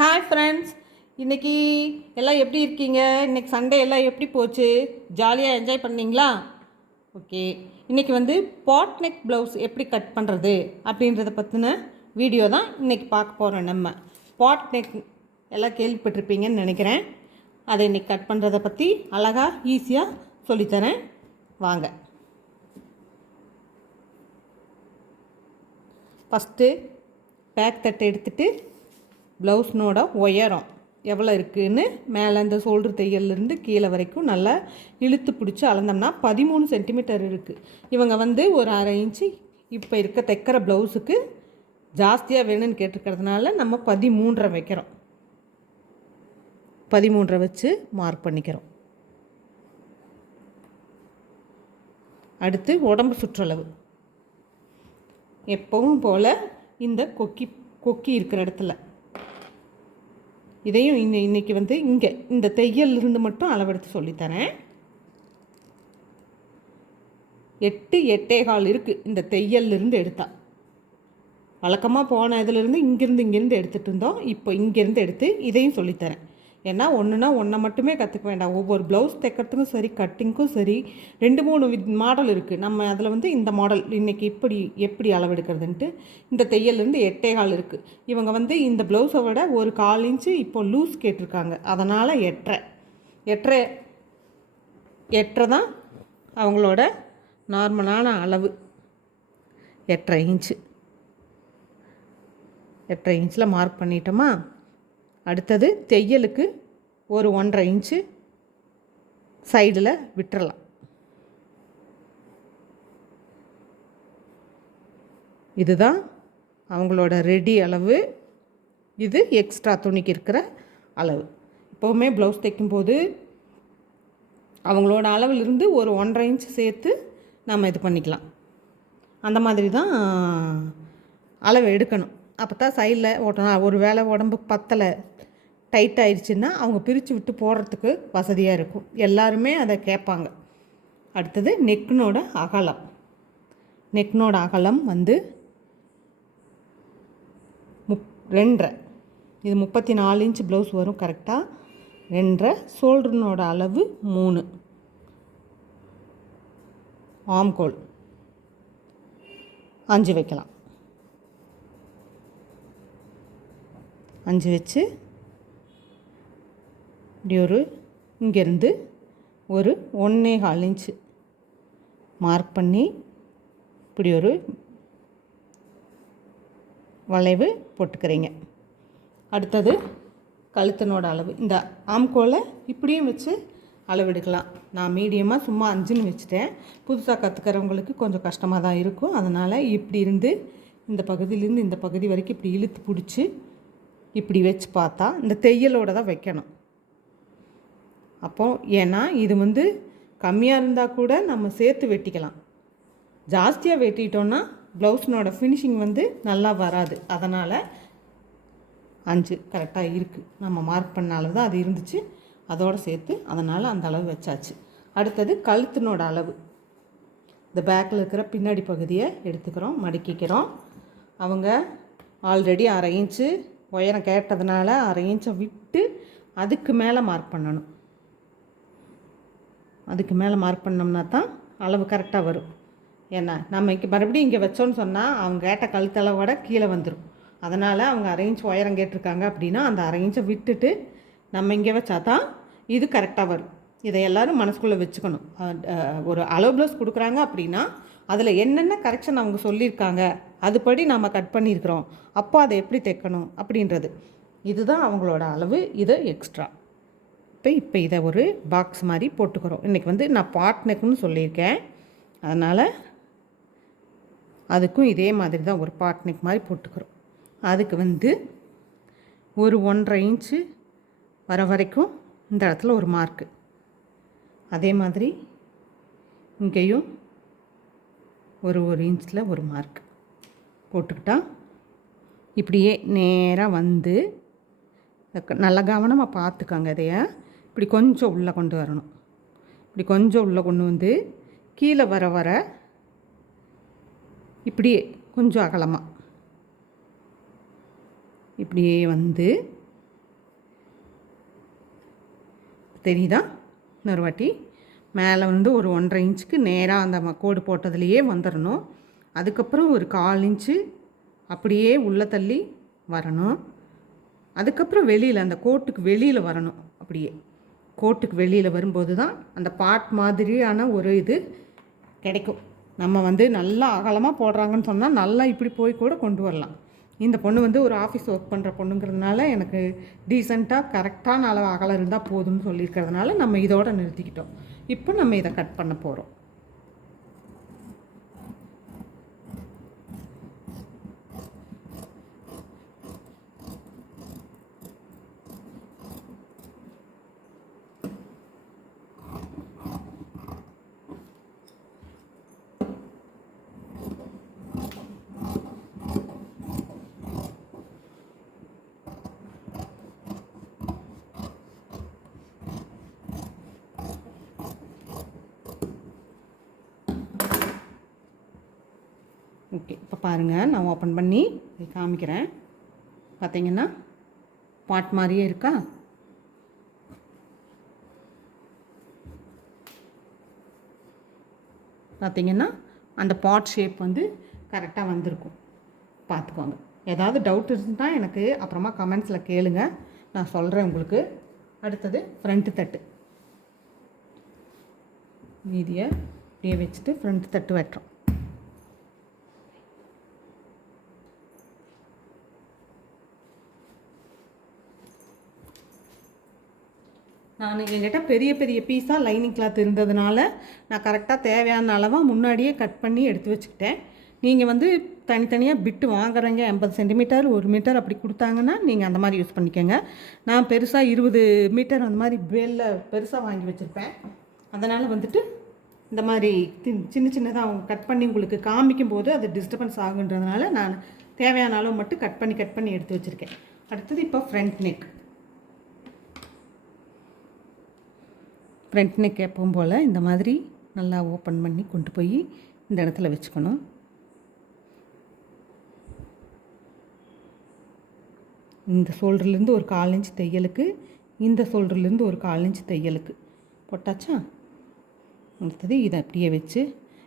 Hi friends இன்றைக்கி எல்லாம் எப்படி இருக்கீங்க? இன்றைக்கி சண்டே எல்லாம் எப்படி போச்சு? ஜாலியாக என்ஜாய் பண்ணிங்களா? ஓகே இன்றைக்கி வந்து பாட் நெக் ப்ளவுஸ் எப்படி கட் பண்ணுறது அப்படின்றத பற்றின வீடியோ தான் இன்றைக்கி பார்க்க போகிறோம் நம்ம. பாட் நெக் எல்லாம் கேள்விப்பட்டிருப்பீங்கன்னு நினைக்கிறேன். அதை இன்றைக்கி கட் பண்ணுறத பற்றி அழகாக ஈஸியாக சொல்லித்தரேன். வாங்க. ஃபஸ்ட்டு பேக் தட்டை எடுத்துகிட்டு ப்ளவுஸ்னோட உயரம் எவ்வளோ இருக்குதுன்னு மேலே இந்த சோல்டர் தையல்லேருந்து கீழே வரைக்கும் நல்லா இழுத்து பிடிச்சி அளந்தோம்னா பதிமூணு சென்டிமீட்டர் இருக்குது இவங்க வந்து ஒரு அரை இன்ச்சு இப்போ இருக்க தைக்கிற ப்ளவுஸுக்கு ஜாஸ்தியாக வேணும்னு கேட்டிருக்கிறதுனால நம்ம பதிமூன்றரை வைக்கிறோம். பதிமூன்றரை வச்சு மார்க் பண்ணிக்கிறோம். அடுத்து உடம்பு சுற்றளவு. எப்பவும் போல் இந்த கொக்கி கொக்கி இருக்கிற இடத்துல இதையும் இன்ன இன்னைக்கு வந்து இங்கே இந்த தையல்லிருந்து மட்டும் அளவெடுத்து சொல்லித்தரேன். எட்டு எட்டே கால் இருக்குது இந்த தையல்லிருந்து எடுத்தால் வழக்கமாக போன இதிலிருந்து இங்கேருந்து இங்கேருந்து எடுத்துகிட்டு இருந்தோம். இப்போ இங்கேருந்து எடுத்து இதையும் சொல்லித்தரேன். ஏன்னா ஒன்றுனா ஒன்றை மட்டுமே கற்றுக்க வேண்டாம். ஒவ்வொரு ப்ளவுஸ் தைக்கிறதுக்கும் சரி கட்டிங்க்கும் சரி ரெண்டு மூணு வித் மாடல் இருக்குது நம்ம அதில் வந்து இந்த மாடல் இன்றைக்கி இப்படி எப்படி அளவெடுக்கிறதுன்ட்டு இந்த தையல்லேருந்து எட்டே கால் இருக்குது இவங்க வந்து இந்த ப்ளவுஸை விட ஒரு கால் இன்ச்சு இப்போ லூஸ் கேட்டிருக்காங்க. அதனால் எட்டரை. எட்டரை எட்டரை தான் அவங்களோட நார்மலான அளவு. எட்டரை இன்ச்சு எட்டரை இன்ச்சில் மார்க் பண்ணிட்டோமா? அடுத்தது தையலுக்கு ஒரு ஒன்றரை இன்ச்சு சைடில் விட்டுறலாம். இதுதான் அவங்களோட ரெடி அளவு. இது எக்ஸ்ட்ரா துணிக்கு இருக்கிற அளவு. எப்போவுமே ப்ளவுஸ் தைக்கும்போது அவங்களோட அளவிலிருந்து ஒரு ஒன்றரை இன்ச் சேர்த்து நம்ம இது பண்ணிக்கலாம். அந்த மாதிரி தான் அளவு எடுக்கணும். அப்போ தான் சைடில் ஓட்டணும். ஒரு வேளை உடம்புக்கு பத்தலை டைட் ஆயிடுச்சுன்னா அவங்க பிரித்து விட்டு போடுறதுக்கு வசதியாக இருக்கும். எல்லாருமே அதை கேட்பாங்க. அடுத்தது நெக்னோட அகலம். நெக்னோட அகலம் வந்து முப் ரெண்டரை. இது முப்பத்தி நாலு இன்ச் ப்ளவுஸ் வரும் கரெக்டாக ரெண்டரை. ஷோல்டர்னோட அளவு மூணு. ஆம்கோல் அஞ்சு வைக்கலாம். அஞ்சு வச்சு இப்படி ஒரு இங்கேருந்து ஒரு ஒன்றே கால் இன்ச்சு மார்க் பண்ணி இப்படி ஒரு வளைவு போட்டுக்கிறீங்க. அடுத்தது கழுத்தனோட அளவு. இந்த ஆம்கோலை இப்படியும் வச்சு அளவெடுக்கலாம். நான் மீடியமாக சும்மா அஞ்சுன்னு வச்சுட்டேன். புதுசாக கற்றுக்கிறவங்களுக்கு கொஞ்சம் கஷ்டமாக தான் இருக்கும். அதனால் இப்படி இருந்து இந்த பகுதியிலேருந்து இந்த பகுதி வரைக்கும் இப்படி இழுத்து பிடிச்சி இப்படி வச்சு பார்த்தா இந்த தையலோடு தான் வைக்கணும். அப்போ ஏன்னா இது வந்து கம்மியாக இருந்தால் கூட நம்ம சேர்த்து வெட்டிக்கலாம். ஜாஸ்தியாக வெட்டிட்டோன்னா ப்ளவுஸ்னோட ஃபினிஷிங் வந்து நல்லா வராது. அதனால் அஞ்சு கரெக்டாக இருக்குது நம்ம மார்க் பண்ண அளவு தான் அது இருந்துச்சு. அதோடு சேர்த்து அதனால் அந்த அளவு வச்சாச்சு. அடுத்தது கழுத்தினோட அளவு. இந்த பேக்கில் இருக்கிற பின்னாடி பகுதியை எடுத்துக்கிறோம் மடக்கிக்கிறோம். அவங்க ஆல்ரெடி அரை இன்ச்சு உயரம் கேட்டதுனால அரை இன்ச்சை விட்டு அதுக்கு மேலே மார்க் பண்ணணும். அதுக்கு மேலே மார்க் பண்ணோம்னா தான் அளவு கரெக்டாக வரும். ஏன்னா நம்ம இங்கே மறுபடியும் இங்கே வச்சோன்னு சொன்னால் அவங்க கேட்ட கழுத்தளவோட கீழே வந்துடும் அதனால் அவங்க அரை உயரம் கேட்டிருக்காங்க அப்படின்னா அந்த அரை விட்டுட்டு நம்ம இங்கே வச்சா தான் இது கரெக்டாக வரும். இதை எல்லோரும் மனசுக்குள்ளே வச்சுக்கணும். ஒரு அளவு ப்ளவுஸ் கொடுக்குறாங்க அப்படின்னா அதில் என்னென்ன கரெக்ஷன் அவங்க சொல்லியிருக்காங்க அதுபடி நாம் கட் பண்ணியிருக்கிறோம். அப்போ அதை எப்படி தைக்கணும் அப்படின்றது. இதுதான் அவங்களோட அளவு. இது எக்ஸ்ட்ரா இப்போ இப்போ இதை ஒரு பாக்ஸ் மாதிரி போட்டுக்கிறோம். இன்றைக்கி வந்து நான் பாட்னக்குன்னு சொல்லியிருக்கேன். அதனால் அதுக்கும் இதே மாதிரி தான் ஒரு பாட் மாதிரி போட்டுக்கிறோம். அதுக்கு வந்து ஒரு ஒன்றரை இன்ச்சு வர வரைக்கும் இந்த இடத்துல ஒரு மார்க்கு அதே மாதிரி இங்கேயும் ஒரு ஒரு இன்ச்சில் ஒரு மார்க் போட்டுக்கிட்டா இப்படியே நேராக வந்து நல்லா கவனமாக பார்த்துக்கோங்க இதைய. இப்படி கொஞ்சம் உள்ளே கொண்டு வரணும். இப்படி கொஞ்சம் உள்ளே கொண்டு வந்து கீழே வர வர இப்படியே கொஞ்சம் அகலமாக இப்படியே வந்து தெரியுதா? இன்னொரு வாட்டி மேலே வந்து ஒரு ஒன்றரை இன்ச்சுக்கு நேராக அந்த கோடு போட்டதுலேயே வந்துடணும் அதுக்கப்புறம் ஒரு கால் இன்ச்சு அப்படியே உள்ளே தள்ளி வரணும். அதுக்கப்புறம் வெளியில் அந்த கோட்டுக்கு வெளியில் வரணும் அப்படியே. கோட்டுக்கு வெளியில் வரும்போது தான் அந்த பாட் மாதிரியான ஒரு இது கிடைக்கும். நம்ம வந்து நல்லா அகலமாக போடுறாங்கன்னு சொன்னால் நல்லா இப்படி போய் கூட கொண்டு வரலாம். இந்த பொண்ணு வந்து ஒரு ஆஃபீஸ் ஒர்க் பண்ணுற பொண்ணுங்கிறதுனால எனக்கு டீசெண்டாக கரெக்டான அளவு அகலம் இருந்தால் போதும்னு சொல்லியிருக்கிறதுனால நம்ம இதோட நிறுத்திக்கிட்டோம். இப்போ நம்ம இதை கட் பண்ண போகிறோம் ஓகே இப்போ பாருங்கள் நான் ஓப்பன் பண்ணி காமிக்கிறேன். பார்த்தீங்கன்னா பாட் மாதிரியே இருக்கா? பார்த்தீங்கன்னா அந்த பாட் ஷேப் வந்து கரெக்டாக வந்திருக்கும். பார்த்துக்கோங்க ஏதாவது டவுட் இருந்தால் எனக்கு அப்புறமா கமெண்ட்ஸில் கேளுங்க. நான் சொல்கிறேன் உங்களுக்கு. அடுத்தது ஃப்ரண்ட்டு தட்டு. மீதியை இப்படியே வச்சுட்டு ஃப்ரண்ட் தட்டு வெட்டுறோம். நான் என்கிட்ட பெரிய பெரிய பீஸாக லைனிங் கிளாத் இருந்ததுனால நான் கரெக்டாக தேவையான அளவாக முன்னாடியே கட் பண்ணி எடுத்து வச்சுக்கிட்டேன். நீங்கள் வந்து தனித்தனியாக பிட்டு வாங்குறீங்க எண்பது சென்டிமீட்டர் ஒரு மீட்டர் அப்படி கொடுத்தாங்கன்னா நீங்கள் அந்த மாதிரி யூஸ் பண்ணிக்கோங்க. நான் பெருசாக இருபது மீட்டர் அந்த மாதிரி பேலில் பெருசாக வாங்கி வச்சுருப்பேன். அதனால் வந்துட்டு இந்த மாதிரி சின்ன சின்னதாக அவங்க கட் பண்ணி உங்களுக்கு காமிக்கும் போது அது டிஸ்டர்பன்ஸ் ஆகுன்றதுனால நான் தேவையான அளவு மட்டும் கட் பண்ணி கட் பண்ணி எடுத்து வச்சுருக்கேன். அடுத்தது இப்போ ஃப்ரண்ட் நெக் ஃப்ரண்ட் நெக் எப்பவும் போல் இந்த மாதிரி நல்லா ஓப்பன் பண்ணி கொண்டு போய் இந்த இடத்துல வச்சுக்கணும். இந்த ஷோல்டர்லேருந்து ஒரு கால் இன்ச் தையலுக்கு இந்த ஷோல்டர்லேருந்து ஒரு கால் இன்ச் தையலுக்கு. போட்டாச்சா? அடுத்தது இதை அப்படியே வச்சு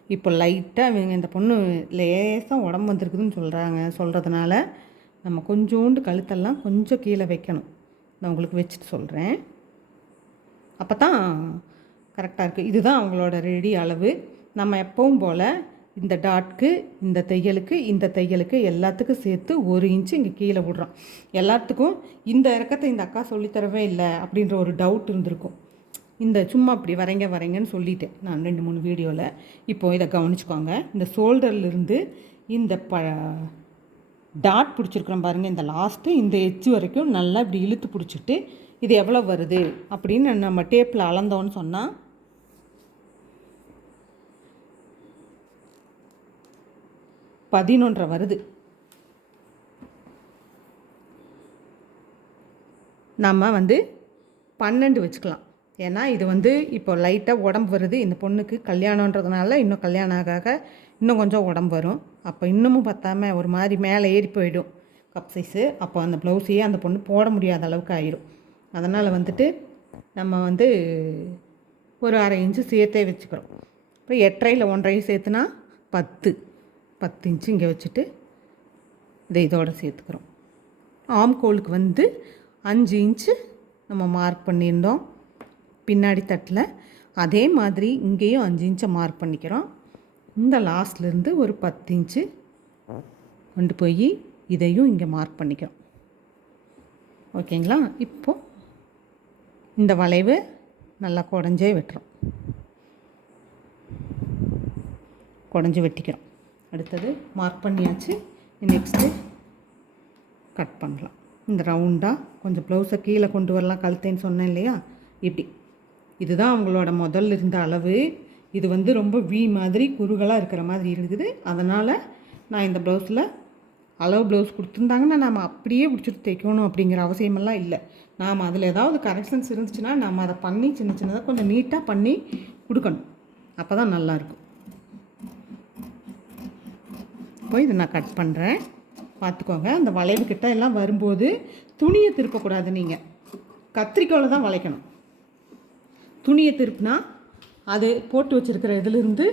இப்போ லைட்டாக இவங்க இந்த பொண்ணு லேசாக உடம்பு வந்திருக்குதுன்னு சொல்கிறாங்க சொல்கிறதுனால நம்ம கொஞ்சோண்டு கழுத்தெல்லாம் கொஞ்சம் கீழே வைக்கணும். நான் உங்களுக்கு வச்சுட்டு சொல்கிறேன் அப்போ தான் கரெக்டாக இருக்குது இதுதான் அவங்களோட ரெடி அளவு. நம்ம எப்பவும் போல் இந்த டாட்க்கு இந்த தையலுக்கு இந்த தையலுக்கு எல்லாத்துக்கும் சேர்த்து ஒரு இன்ச்சு இங்கே கீழே விடுறோம் எல்லாத்துக்கும் இந்த இறக்கத்தை இந்த அக்கா சொல்லித்தரவே இல்லை அப்படின்ற ஒரு டவுட் இருந்திருக்கும். இந்த சும்மா அப்படி வரைங்க வரைங்கன்னு சொல்லிட்டேன் நான் ரெண்டு மூணு வீடியோவில் இப்போது இதை கவனிச்சுக்கோங்க. இந்த ஷோல்டர்லேருந்து இந்த ப டாட் பிடிச்சிருக்கிறோம் பாருங்கள் இந்த லாஸ்ட்டு இந்த எட்ஜ் வரைக்கும் நல்லா இப்படி இழுத்து பிடிச்சிட்டு இது எவ்வளோ வருது? அப்படின்னு நம்ம டேப்பில் அளந்தோன்னு சொன்னால் பதினொன்றரை வருது. நம்ம வந்து பன்னெண்டு வச்சுக்கலாம். ஏன்னா இது வந்து இப்போ லைட்டாக உடம்பு வருது. இந்த பொண்ணுக்கு கல்யாணன்றதுனால இன்னும் கல்யாணம் ஆக ஆக இன்னும் கொஞ்சம் உடம்பு வரும். அப்போ இன்னமும் பத்தாம ஒரு மாதிரி மேலே ஏறி போயிடும். கப் சைஸு அப்போ அந்த ப்ளவுஸையே அந்த பொண்ணு போட முடியாத அளவுக்கு ஆயிரும். அதனால் வந்துட்டு நம்ம வந்து ஒரு அரை இன்ச்சு சேர்த்தே வச்சுக்கிறோம். இப்போ எட்டரையில் ஒன்றரை சேர்த்துனா பத்து. பத்து இன்ச்சு இங்கே வச்சுட்டு இதை இதோட சேர்த்துக்கிறோம். ஆம்கோலுக்கு வந்து அஞ்சு இன்ச்சு நம்ம மார்க் பண்ணியிருந்தோம். பின்னாடி தட்டில் அதே மாதிரி இங்கேயும் அஞ்சு இன்ச்சை மார்க் பண்ணிக்கிறோம். இந்த லாஸ்ட்லேருந்து ஒரு பத்து இன்ச்சு கொண்டு போய் இதையும் இங்கே மார்க் பண்ணிக்கிறோம். ஓகேங்களா? இப்போது இந்த வளைவு நல்லா குடஞ்சே வெட்டுறோம். குடஞ்சி வெட்டிக்கிறோம். அடுத்தது மார்க் பண்ணியாச்சு. நெக்ஸ்ட்டு கட் பண்ணலாம். இந்த ரவுண்டாக கொஞ்சம் ப்ளவுஸை கீழே கொண்டு வரலாம் கழுத்தேன்னு சொன்னேன் இல்லையா? இப்படி. இதுதான் அவங்களோட முதல்ல இருந்த அளவு. இது வந்து ரொம்ப வி மாதிரி குறுகலாக இருக்கிற மாதிரி இருக்குது. அதனால் நான் இந்த ப்ளவுஸில் அளவு ப்ளவுஸ் கொடுத்துருந்தாங்கன்னா நாம் அப்படியே பிடிச்சிட்டு தைக்கணும் அப்படிங்கிற அவசியமெல்லாம் இல்லை. நாம் அதில் ஏதாவது கரெக்ஷன்ஸ் இருந்துச்சுன்னா நாம் அதை பண்ணி சின்ன சின்னதாக கொஞ்சம் நீட்டாக பண்ணி கொடுக்கணும். அப்போ தான் நல்லாயிருக்கும் இப்போ இதை நான் கட் பண்ணுறேன் பார்த்துக்கோங்க. அந்த வளைவு கிட்ட எல்லாம் வரும்போது துணியை திருப்பக்கூடாது நீங்கள் கத்திரிக்கோலை தான் வளைக்கணும். துணியை திருப்பினா அது போட்டு வச்சுருக்கிற இதிலிருந்து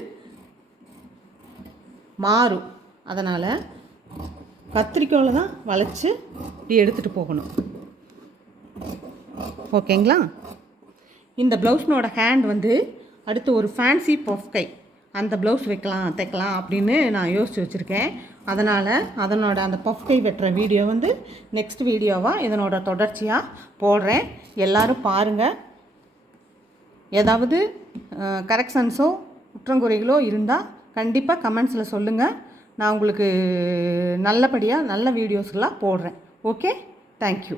மாறும். அதனால் கத்திரிக்கோலை தான் வளைச்சி இப்படி எடுத்துகிட்டு போகணும். ஓகேங்களா? இந்த ப்ளவுஸ்னோட ஹேண்ட் வந்து அடுத்து ஒரு ஃபேன்சி பஃப் கை. அந்த ப்ளவுஸ் வைக்கலாம் தைக்கலாம் அப்படின்னு நான் யோசித்து வச்சுருக்கேன். அதனால் அதனோட அந்த பஃப் கை வெட்டுற வீடியோ வந்து நெக்ஸ்ட் வீடியோவாக இதனோட தொடர்ச்சியாக போடுறேன். எல்லோரும் பாருங்கள் ஏதாவது கரெக்ஷன்ஸோ குற்றங்குறைகளோ இருந்தால் கண்டிப்பாக கமெண்ட்ஸில் சொல்லுங்கள் நான் உங்களுக்கு நல்லபடியாக நல்ல வீடியோஸ்லாம் போடுறேன். Okay thank you